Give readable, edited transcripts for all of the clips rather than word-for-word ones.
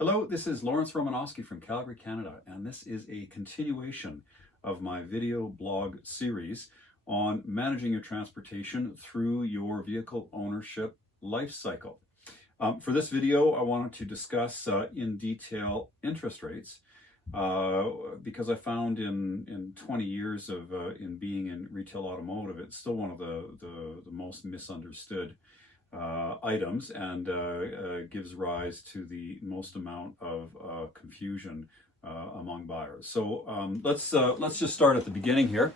Hello, this is Lromanosky from Calgary, Canada, and this is a continuation of my video blog series on managing your transportation through your vehicle ownership life cycle. For this video, I wanted to discuss in detail interest rates because I found in 20 years of in being in retail automotive, it's still one of the most misunderstood items and gives rise to the most amount of confusion among buyers. So let's just start at the beginning here.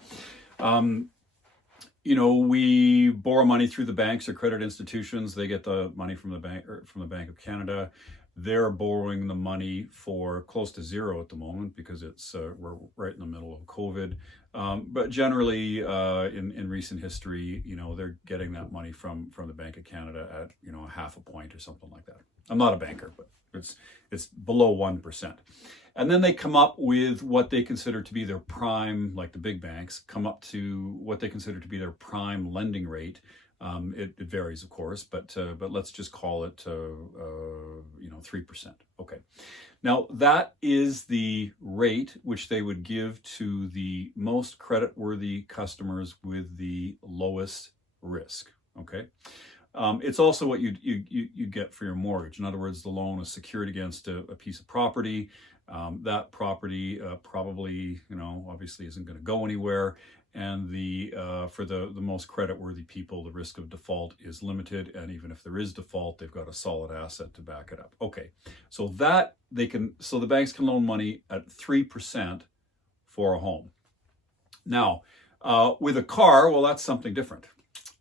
We borrow money through the banks or credit institutions. They get the money from the bank or from the Bank of Canada. They're borrowing the money for close to zero at the moment because it's we're right in the middle of COVID. But generally, in recent history, they're getting that money from the Bank of Canada at half a point or something like that. I'm not a banker, but it's below 1%. And then they come up with what they consider to be their prime, like the big banks, come up to what they consider to be their prime lending rate. It varies, of course, but let's just call it 3%. Okay. Now that is the rate which they would give to the most creditworthy customers with the lowest risk. Okay. It's also what you get for your mortgage. In other words, the loan is secured against a piece of property. That property probably, obviously isn't going to go anywhere. And for the most creditworthy people, the risk of default is limited. And even if there is default, they've got a solid asset to back it up. Okay, so the banks can loan money at 3% for a home. Now, with a car, well, that's something different.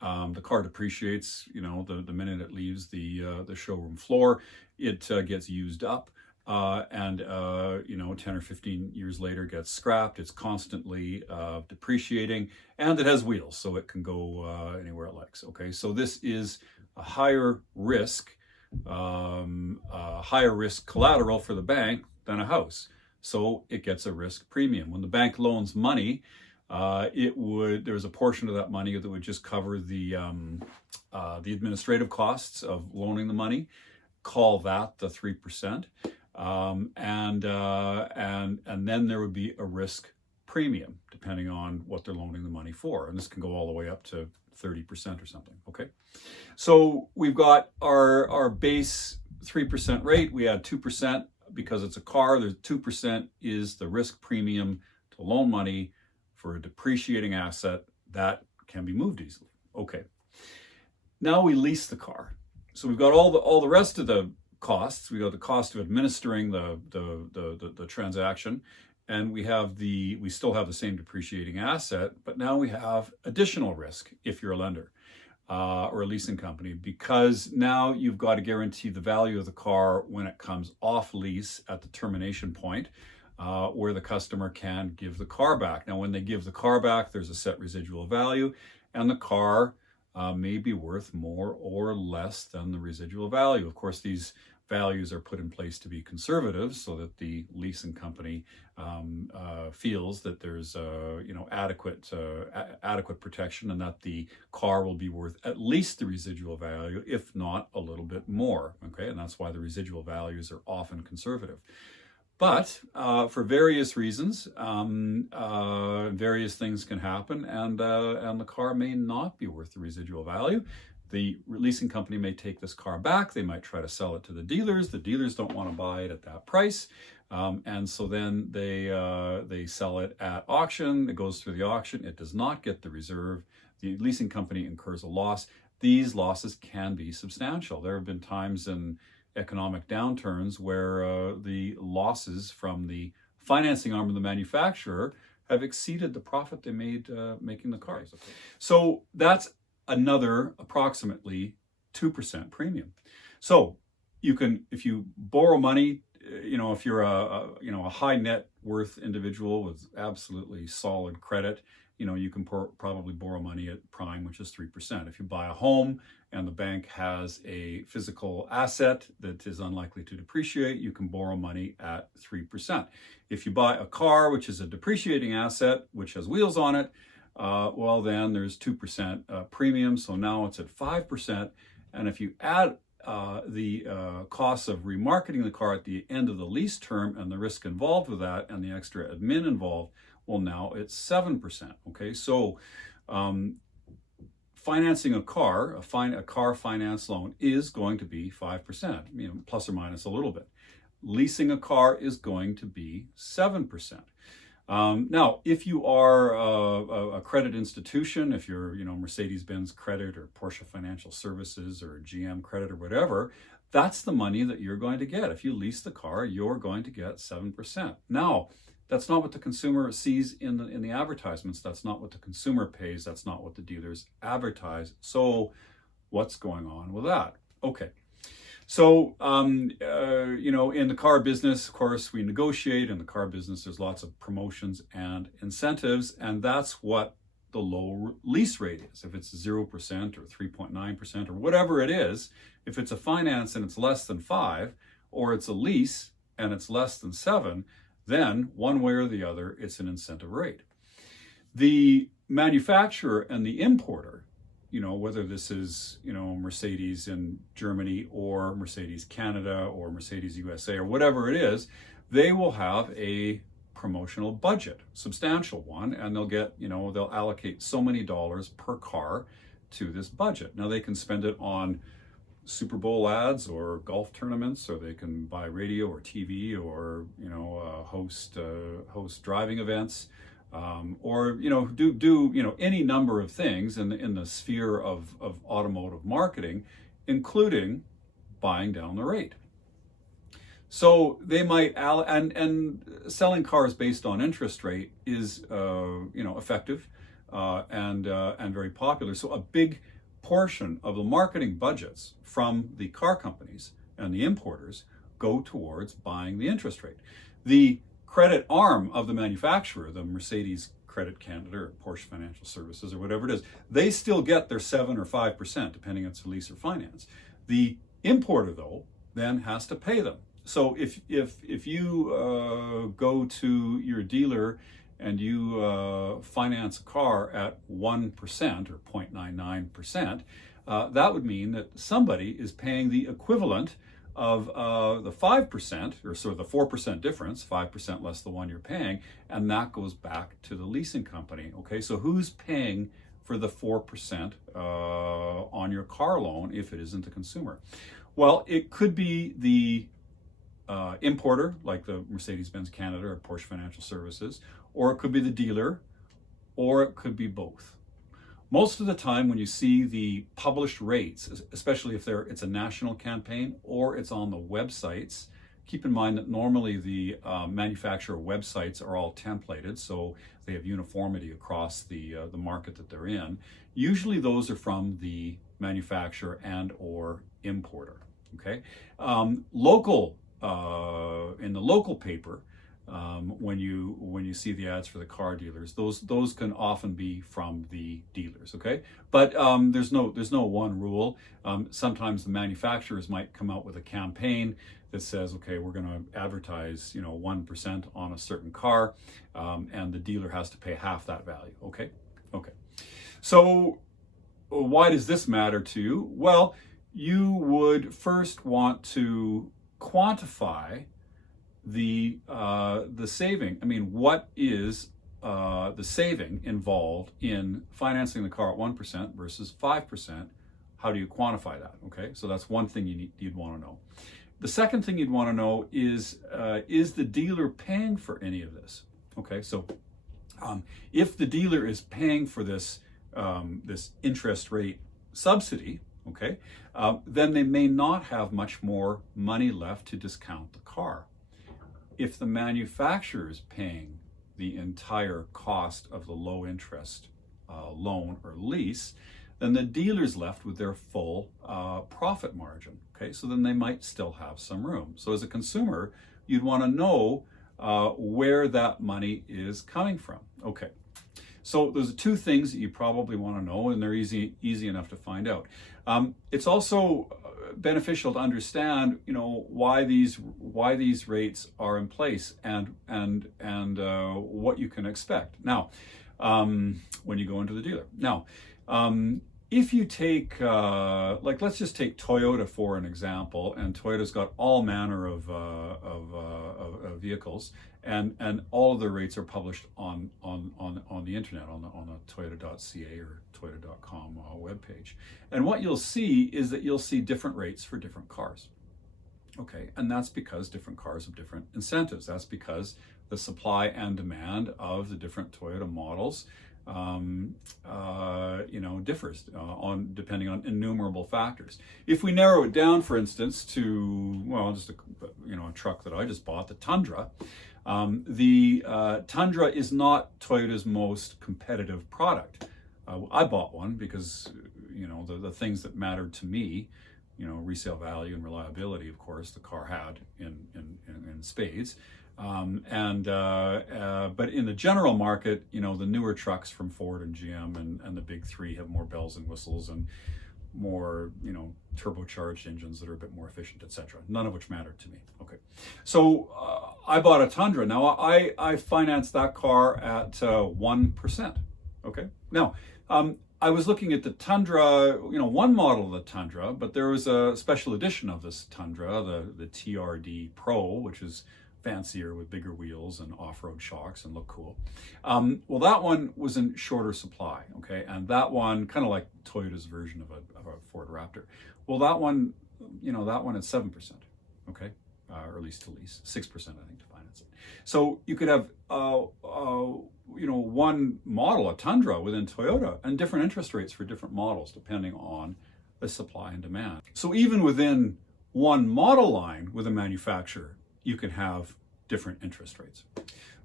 The car depreciates, the minute it leaves the showroom floor, it gets used up. 10 or 15 years later gets scrapped. It's constantly depreciating, and it has wheels, so it can go anywhere it likes. Okay, so this is a higher risk collateral for the bank than a house, so it gets a risk premium. When the bank loans money, there's a portion of that money that would just cover the administrative costs of loaning the money. Call that the 3%. And then there would be a risk premium depending on what they're loaning the money for. And this can go all the way up to 30% or something. Okay. So we've got our base 3% rate. We add 2% because it's a car. There's 2% is the risk premium to loan money for a depreciating asset that can be moved easily. Okay. Now we lease the car. So we've got all the rest of the costs. We got the cost of administering the transaction, and we still have the same depreciating asset, but now we have additional risk if you're a lender or a leasing company, because now you've got to guarantee the value of the car when it comes off lease at the termination point, where the customer can give the car back. Now, when they give the car back, there's a set residual value, and the car may be worth more or less than the residual value. Of course, these values are put in place to be conservative so that the leasing company feels that there's adequate protection and that the car will be worth at least the residual value, if not a little bit more. Okay, and that's why the residual values are often conservative. But for various reasons, various things can happen, and the car may not be worth the residual value. The leasing company may take this car back. They might try to sell it to the dealers. The dealers don't want to buy it at that price, and so then they sell it at auction. It goes through the auction. It does not get the reserve. The leasing company incurs a loss. These losses can be substantial. There have been times in economic downturns where the losses from the financing arm of the manufacturer have exceeded the profit they made making the cars. So that's another approximately 2% premium. So you can, if you borrow money, if you're a high net worth individual with absolutely solid credit, you can probably borrow money at prime, which is 3%. If you buy a home and the bank has a physical asset that is unlikely to depreciate, you can borrow money at 3%. If you buy a car, which is a depreciating asset, which has wheels on it, well, then there's 2% premium. So now it's at 5%. And if you add costs of remarketing the car at the end of the lease term and the risk involved with that and the extra admin involved, well, now it's 7%. Okay, so financing a car finance loan is going to be 5%, plus or minus a little bit. Leasing a car is going to be 7%. Now, if you are a credit institution, if you're, Mercedes-Benz Credit or Porsche Financial Services or GM Credit or whatever, that's the money that you're going to get. If you lease the car, you're going to get 7%. Now, that's not what the consumer sees in the advertisements. That's not what the consumer pays. That's not what the dealers advertise. So what's going on with that? Okay. So, in the car business, of course, we negotiate. In the car business, there's lots of promotions and incentives, and that's what the low lease rate is. If it's 0% or 3.9% or whatever it is, if it's a finance and it's less than 5, or it's a lease and it's less than 7, then one way or the other, it's an incentive rate. The manufacturer and the importer, whether this is, Mercedes in Germany or Mercedes Canada or Mercedes USA or whatever it is, they will have a promotional budget, substantial one, and they'll get, they'll allocate so many dollars per car to this budget. Now they can spend it on Super Bowl ads or golf tournaments, or they can buy radio or TV or, host driving events. Or do any number of things in the sphere of automotive marketing, including buying down the rate. So they might and selling cars based on interest rate is effective and very popular. So a big portion of the marketing budgets from the car companies and the importers go towards buying the interest rate. The credit arm of the manufacturer, the Mercedes Credit Canada or Porsche Financial Services or whatever it is, they still get their 7 or 5%, depending on it's a lease or finance. The importer, though, then has to pay them. So if you go to your dealer and you finance a car at 1% or 0.99%, that would mean that somebody is paying the equivalent of the 5%, or sort of the 4% difference, 5% less the one you're paying, and that goes back to the leasing company. Okay, so who's paying for the 4% on your car loan if it isn't the consumer? Well, it could be the importer, like the Mercedes-Benz Canada or Porsche Financial Services, or it could be the dealer, or it could be both. Most of the time when you see the published rates, especially if it's a national campaign or it's on the websites, keep in mind that normally the manufacturer websites are all templated, so they have uniformity across the market that they're in. Usually those are from the manufacturer and or importer. Okay, in the local paper, when you see the ads for the car dealers, those can often be from the dealers. Okay, but there's no one rule. Sometimes the manufacturers might come out with a campaign that says, okay, we're going to advertise 1% on a certain car, and the dealer has to pay half that value. Okay. So why does this matter to you? Well, you would first want to quantify the saving. I mean, what is the saving involved in financing the car at 1% versus 5%? How do you quantify that? Okay, so that's one thing you'd want to know. The second thing you'd want to know is the dealer paying for any of this? Okay, so if the dealer is paying for this interest rate subsidy, okay, then they may not have much more money left to discount the car. If the manufacturer is paying the entire cost of the low interest loan or lease, then the dealer's left with their full profit margin. Okay, so then they might still have some room. So as a consumer, you'd want to know where that money is coming from. Okay, so those are two things that you probably want to know, and they're easy enough to find out. It's also beneficial to understand, why these rates are in place and what you can expect. Now, when you go into the dealer. Now, if you take, like, let's just take Toyota for an example, and Toyota's got all manner of vehicles, and all of their rates are published on the internet, on the toyota.ca or toyota.com webpage. And what you'll see is that you'll see different rates for different cars. Okay, and that's because different cars have different incentives. That's because the supply and demand of the different Toyota models differs depending on innumerable factors. If we narrow it down, for instance, to, well, just a truck that I just bought, the Tundra. The Tundra is not Toyota's most competitive product. I bought one because the things that mattered to me, resale value and reliability, of course, the car had in spades. But in the general market, the newer trucks from Ford and GM and the big three have more bells and whistles and more, turbocharged engines that are a bit more efficient, etc. None of which mattered to me. Okay, so I bought a Tundra. Now I financed that car at 1%. Okay, now I was looking at the Tundra, one model of the Tundra, but there was a special edition of this Tundra, the TRD Pro, which is fancier with bigger wheels and off-road shocks and look cool. Well, that one was in shorter supply, okay? And that one, kind of like Toyota's version of a Ford Raptor. Well, that one at 7%, okay? Or at least to lease, 6%, I think, to finance it. So you could have, one model, a Tundra within Toyota, and different interest rates for different models, depending on the supply and demand. So even within one model line with a manufacturer, you can have different interest rates.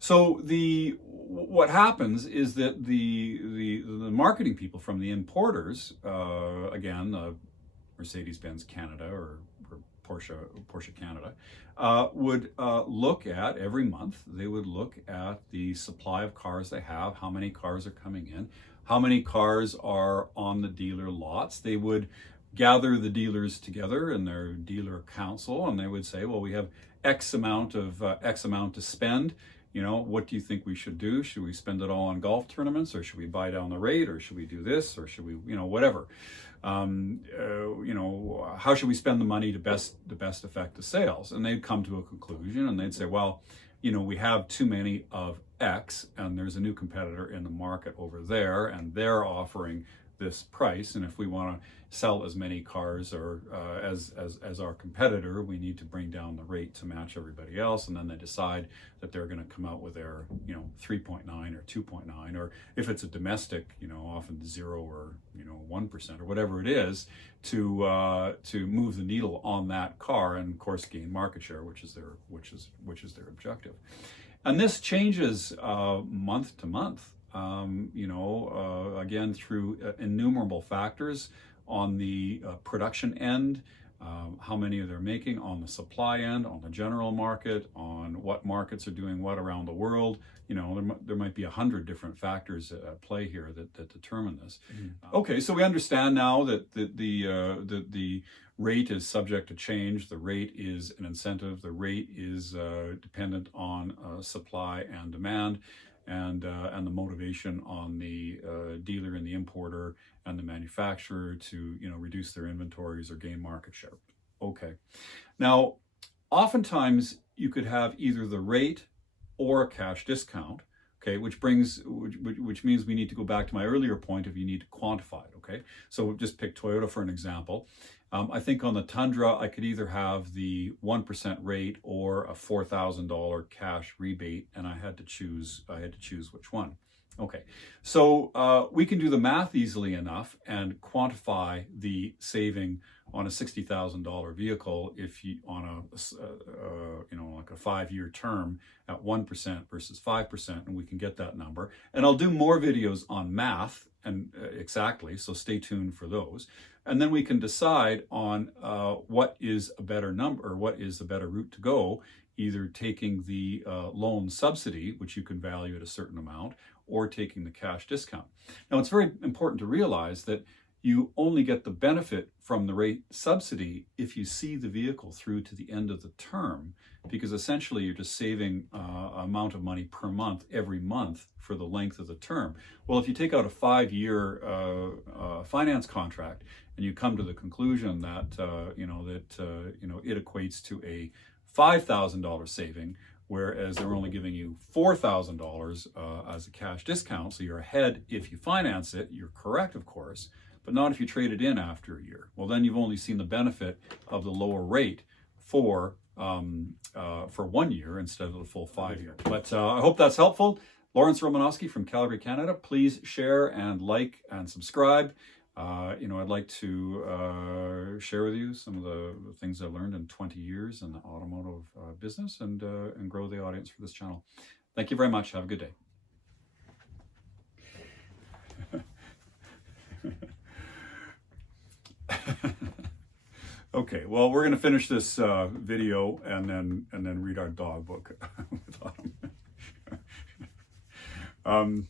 So what happens is that the marketing people from the importers, again, Mercedes-Benz Canada or Porsche Canada, would look at every month. They would look at the supply of cars they have, how many cars are coming in, how many cars are on the dealer lots. They would gather the dealers together in their dealer council, and they would say, well, we have X amount to spend. What do you think we should do? Should we spend it all on golf tournaments, or should we buy down the rate, or should we do this, or should we, whatever? How should we spend the money to best affect the sales? And they'd come to a conclusion, and they'd say, well, we have too many of X, and there's a new competitor in the market over there, and they're offering this price, and if we want to sell as many cars or as our competitor, we need to bring down the rate to match everybody else. And then they decide that they're going to come out with their 3.9 or 2.9, or if it's a domestic, often 0 or 1% or whatever it is, to move the needle on that car and of course gain market share, which is their objective. And this changes month to month. Again, through innumerable factors on the production end, how many they're making, on the supply end, on the general market, on what markets are doing what around the world. There might be 100 different factors at play here that determine this. Mm-hmm. Okay, so we understand now that the rate is subject to change. The rate is an incentive. The rate is dependent on supply and demand. And the motivation on the dealer and the importer and the manufacturer to reduce their inventories or gain market share. Okay, now oftentimes you could have either the rate or a cash discount. Okay, which means we need to go back to my earlier point of you need to quantify it. Okay, so just pick Toyota for an example. I think on the Tundra, I could either have the 1% rate or a $4,000 cash rebate, and I had to choose which one. Okay, so we can do the math easily enough and quantify the saving on a $60,000 vehicle if you on a like a 5-year term at 1% versus 5%, and we can get that number. And I'll do more videos on math and exactly, so stay tuned for those. And then we can decide on what is a better number, or what is the better route to go, either taking the loan subsidy, which you can value at a certain amount, or taking the cash discount. Now, it's very important to realize that you only get the benefit from the rate subsidy if you see the vehicle through to the end of the term, because essentially you're just saving amount of money per month every month for the length of the term. Well, if you take out a 5-year finance contract and you come to the conclusion that it equates to a $5,000 saving, whereas they're only giving you $4,000 as a cash discount, so you're ahead if you finance it. You're correct, of course, but not if you trade it in after a year. Well, then you've only seen the benefit of the lower rate for 1 year instead of the full 5 year. But I hope that's helpful. Lawrence Romanosky from Calgary, Canada. Please share and like and subscribe. I'd like to share with you some of the things I've learned in 20 years in the automotive business and grow the audience for this channel. Thank you very much. Have a good day. Okay, well, we're going to finish this video and then read our dog book with Autumn.